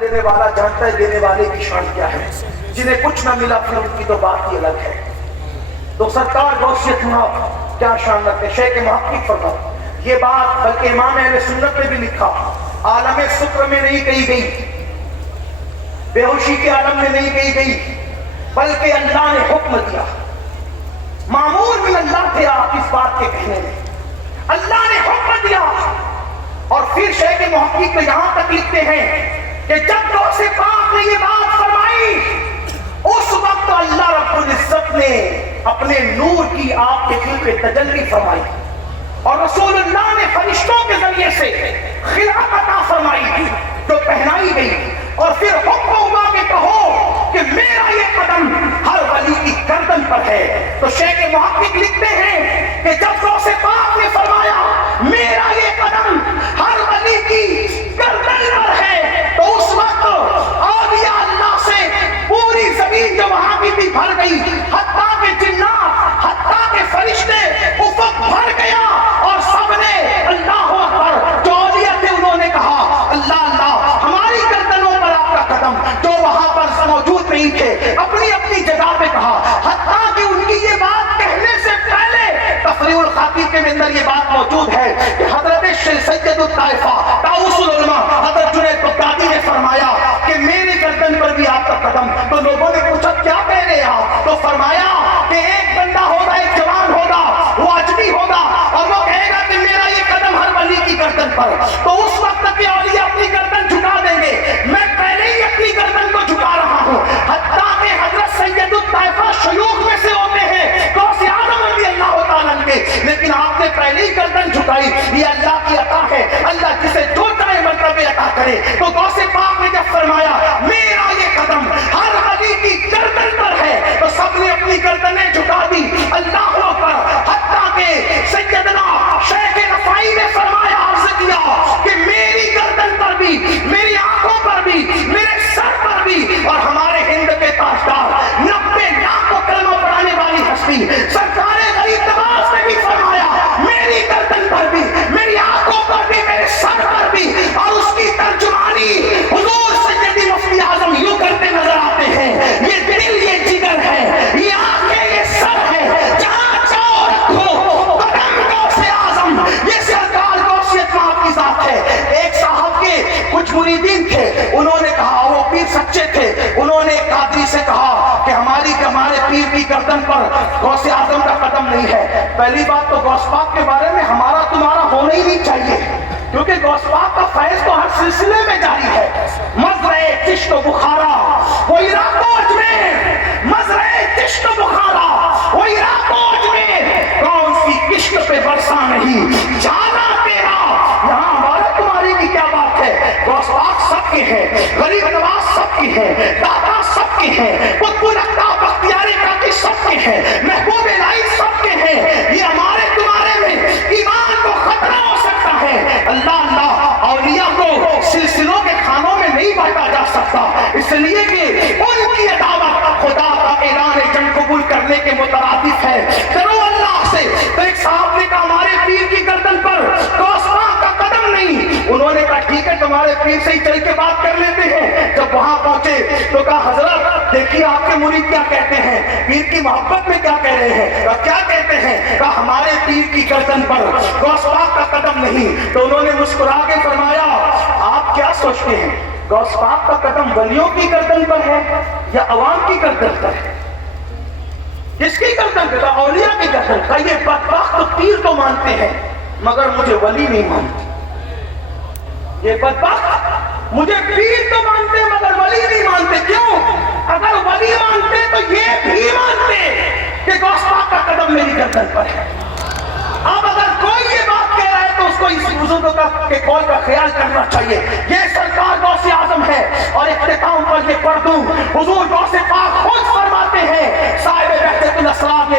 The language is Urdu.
دینے والا جانتا ہے دینے والے کی شان کیا ہے. جنہیں کچھ نہ ملا پھر ان کی تو بات ہی الگ ہے. تو سرکار غوثیت محب کیا شان رکھتے ہیں. شیخ محقق فرماتے یہ بات بلکہ امام اہل سنت نے بھی لکھا عالم سکر میں نہیں کہی گئی, بے ہوشی کے عالم میں نہیں کہی گئی, بلکہ اللہ نے حکم دیا. معمور بھی اللہ تھے آپ اس بات کے کہنے میں, اللہ نے حکم دیا. اور پھر شیخ محقق تو یہاں تک لکھتے ہیں کہ جب غوث پاک نے یہ بات فرمائی اس وقت اللہ رب العزت نے اپنے نور کی آپ کے دل پہ تجلی فرمائی اور رسول اللہ نے فرشتوں کے ذریعے سے خلعت عطا فرمائی جو پہنائی گئی. اور پھر حکم ہوا کہ کہو کہ میرا یہ قدم ہر ولی کی گردن پر ہے. تو شیخ محقق لکھتے ہیں کہ جب غوث پاک نے فرمایا میرا یہ قدم ہر ولی کی گردن پر ہے تو اس وقت اولیاء اللہ سے پوری زمین جو وہاں کی بھی بھر گئی, حتیٰ کہ جنات حتیٰ کہ فرشتے افق بھر گیا اور سب نے اللہ اکبر جو اولیاء تھے انہوں نے کہا اللہ اللہ ہماری گردنوں پر آپ کا قدم, جو وہاں پر موجود نہیں تھے اپنی اپنی جگہ پہ کہا. حتیٰ کہ ان کی یہ بات کہنے سے پہلے تفریح الخاطر کے اندر یہ بات موجود ہے کہ حضرت سید الطائفہ طاؤس العلماء حضرت جنید بغدادی نے فرمایا کہ میری گردن پر بھی آپ کا قدم. تو لوگوں نے پوچھا کیا کہہ رہے آپ؟ تو فرمایا کہ ایک بندہ ہوگا, ایک جوان ہوگا, وہ اجمی ہوگا اور وہ کہے گا کہ میرا یہ قدم ہر ولی کی گردن پر. تو اس وقت تک اولیاء اپنی گردن جھکا دیں گے. میں پہلے ہی اپنی گردن کو جھکا رہا ہوں. حتیٰ کہ حضرت سید الطائفہ شیوخ میں سے ہوتے ہیں غوث اعظم رضی اللہ تعالیٰ عنہ کے, لیکن آپ نے پہلے ہی گردن جھکائی. یہ اللہ کی عطا ہے, اللہ جسے جو چاہے مرتبہ عطا کرے. تو غوث پاک نے جب فرمایا میرا یہ قدم ہر ولی کی گردن پر ہے تو سب نے اپنی گردنیں جھکا دی. اللہ اکبر. حتیٰ کہ سیدنا شیخ رفاعی نے فرمایا عرض کیا کہ میری گردن پر بھی, میری آنکھوں پر بھی, میرے سر پر بھی, اور ہمارے ہند کے تاجدار 90 لاکھ کو کلمہ پڑھانے والی ہستی سرکار غریب نواز نے بھی فرمایا میری گردن پر بھی, میری آنکھوں پر بھی, میرے سر پر بھی. اور اس کی ترجمانی حضور سیدی مفتی اعظم یوں کرتے نظر آتے ہیں یہ دل یہ جگر ہے, یہ آنکھیں یہ سر ہے, جہاں چاہو رکھو قدم غوث اعظم. یہ سرکار غوثیت محب کی ذات ہے. ایک صاحب کے کچھ مریدین تھے, انہوں نے کہا, وہ پیر سچے تھے, انہوں نے ایک قادری سے کہا کہ ہمارے پیر کی گردن پر غوث اعظم کا قدم نہیں ہے. پہلی بات تو غوث پاک کے بارے میں ہمارا تمہارا ہونا ہی نہیں چاہیے, کیونکہ غوث پاک کا فیض تو ہر سلسلے میں جاری ہے. مزرعے چشت و بخارا وہ عراق و اجمیر, مزرعے چشت و بخارا وہ عراق و اجمیر, کون سی کشت پہ برسا نہیں جانا تیرا. یہاں ہمارا تمہاری کی کیا بات ہے؟ غوث پاک سب کے ہیں, غریب نواز سب کے ہیں, داتا سب کے ہیں, قطب الاقطاب بختیار کاکی سب کے ہیں, محبوب الہی سب کے ہیں. یہ ہمارے تمہارے میں ایمان کو خطرہ ہو سکتا ہے. اللہ اللہ اولیاء کو سلسلوں کے خانوں میں نہیں بانٹا جا سکتا, اس لیے کہ ان کی دعوت خدا کا اعلان جنگ قبول کرنے کے مترادف ہے. کرو اللہ سے. تو ایک صاحب نے کہا ہمارے پیر کی گردن پر غوث پاک کا قدم نہیں. انہوں نے کہا ٹھیک ہے تمہارے پیر سے ہی چل کے بات کر لیتے ہیں. جب وہاں پہنچے تو کہا حضرت دیکھیے آپ کے مرید کیا کہتے ہیں, پیر کی محبت میں کیا کہہ رہے ہیں. کیا کہتے ہیں؟ کہا ہمارے پیر کی گردن پر غوث پاک کا قدم نہیں. تو انہوں نے مسکرا کے فرمایا آپ کیا سوچتے ہیں غوث پاک کا قدم ولیوں کی گردن پر ہے یا عوام کی گردن پر ہے؟ کس کی گردن پر؟ اولیاء کی گردن پر. یہ بدبخت پیر تو مانتے ہیں مگر مجھے ولی نہیں مانتے. یہ بدبخت مجھے پیر تو مانتے ہیں مگر ولی نہیں مانتے. کیوں؟ اگر ولی مانتے تو یہ بھی مانتے کہ غوث پاک کا قدم میری گردن پر ہے. اب اگر کوئی یہ بات کہہ رہا ہے تو اس کو اس بزرگ کے قول کا خیال کرنا چاہیے. یہ سرکار غوث اعظم ہے. اور اختتام پر یہ پڑھ دوں, حضور غوث پاک خود فرماتے ہیں, صاحب وحدت الاسرار نے